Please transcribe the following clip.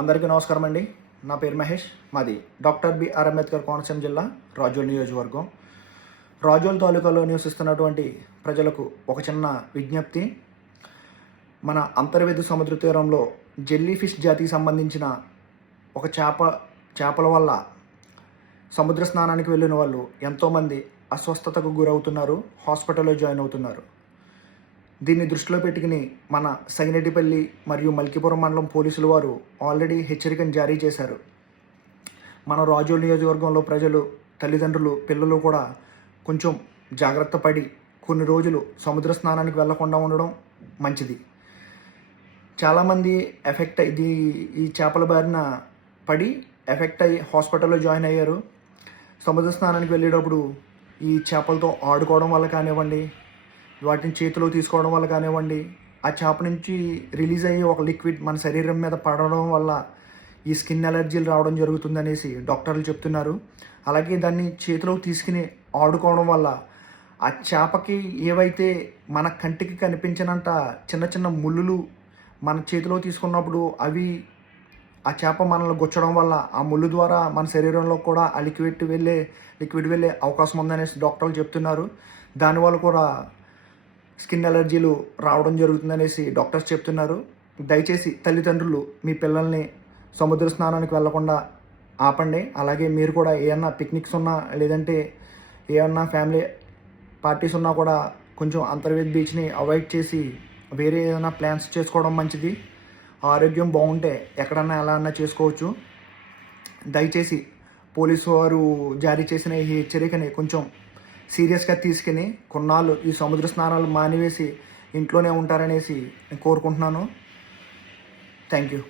అందరికీ నమస్కారం అండి. నా పేరు మహేష్. మాది డాక్టర్ బిఆర్ అంబేద్కర్ కోనసీమ జిల్లా రాజోల్ నియోజకవర్గం. రాజోల్ తాలూకాలో నివసిస్తున్నటువంటి ప్రజలకు ఒక చిన్న విజ్ఞప్తి. మన అంతర్వేది సముద్ర తీరంలో జెల్లీ ఫిష్ జాతికి సంబంధించిన ఒక చేప చేపల వల్ల సముద్ర స్నానానికి వెళ్ళిన వాళ్ళు ఎంతోమంది అస్వస్థతకు గురవుతున్నారు హాస్పిటల్లో జాయిన్ అవుతున్నారు. దీన్ని దృష్టిలో పెట్టుకుని మన సగినెడ్డిపల్లి మరియు మల్కిపురం మండలం పోలీసులు వారు ఆల్రెడీ హెచ్చరికను జారీ చేశారు. మన రాజు నియోజకవర్గంలో ప్రజలు తల్లిదండ్రులు పిల్లలు కూడా కొంచెం జాగ్రత్త పడి కొన్ని రోజులు సముద్ర స్నానానికి వెళ్ళకుండా ఉండడం మంచిది. చాలామంది ఎఫెక్ట్ ఇది ఈ చేపల బారిన పడి ఎఫెక్ట్ అయ్యి హాస్పిటల్లో జాయిన్ అయ్యారు. సముద్ర స్నానానికి వెళ్ళేటప్పుడు ఈ చేపలతో ఆడుకోవడం వల్ల కానివ్వండి వాటిని చేతిలో తీసుకోవడం వల్ల కానివ్వండి ఆ చేప నుంచి రిలీజ్ అయ్యే ఒక లిక్విడ్ మన శరీరం మీద పడడం వల్ల ఈ స్కిన్ అలర్జీలు రావడం జరుగుతుందనేసి డాక్టర్లు చెప్తున్నారు. అలాగే దాన్ని చేతిలో తీసుకుని ఆడుకోవడం వల్ల ఆ చేపకి ఏవైతే మన కంటికి కనిపించినంత చిన్న చిన్న ముళ్ళులు మన చేతిలో తీసుకున్నప్పుడు అవి ఆ చేప మనల్ని గుచ్చడం వల్ల ఆ ముళ్ళు ద్వారా మన శరీరంలో కూడా ఆ లిక్విడ్ వెళ్ళే లిక్విడ్ వెళ్ళే అవకాశం ఉందనేసి డాక్టర్లు చెప్తున్నారు. దానివల్ల కూడా స్కిన్ అలర్జీలు రావడం జరుగుతుందనేసి డాక్టర్స్ చెప్తున్నారు. దయచేసి తల్లిదండ్రులు మీ పిల్లల్ని సముద్ర స్నానానికి వెళ్ళకుండా ఆపండి. అలాగే మీరు కూడా ఏమన్నా పిక్నిక్స్ ఉన్నా లేదంటే ఏమన్నా ఫ్యామిలీ పార్టీస్ ఉన్నా కూడా కొంచెం అంతర్వేద్ బీచ్ని అవాయిడ్ చేసి వేరే ఏదైనా ప్లాన్స్ చేసుకోవడం మంచిది. ఆరోగ్యం బాగుంటే ఎక్కడన్నా ఎలా అన్నా చేసుకోవచ్చు. దయచేసి పోలీసు వారు జారీ చేసిన ఈ హెచ్చరికని కొంచెం సీరియస్గా తీసుకుని కొన్నాళ్ళు ఈ సముద్ర స్నానాలు మానివేసి ఇంట్లోనే ఉంటారనేసి కోరుకుంటున్నాను. Thank you